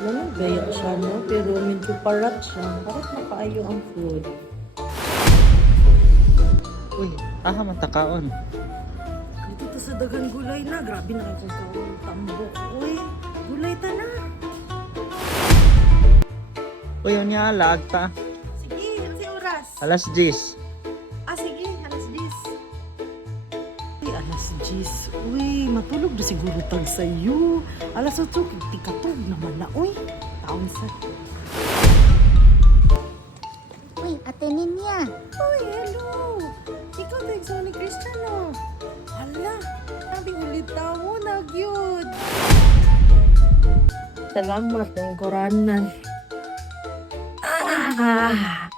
Lamang gaya siya, no? Pero medyo parat siya. Parat na kaayo ang food. Uy, aha matakaon. Dito to sa dagang gulay na. Grabe na akong kaon tambok. Uy, gulay ta na. Uy, yun niya, laag ta. Sige, ano si oras? Alas 10. Sige, alas 10. Ay, alas 10. Uy, matulog na siguro tag sa'yo. Alas 8, tikatog naman na. Uy, taon sa... Uy, ate Ninya. Uy, hello! Ikaw to yung ni Cristiano. Hala, sabi ulit mo na, gyud. Salamat ng koranan. Ah!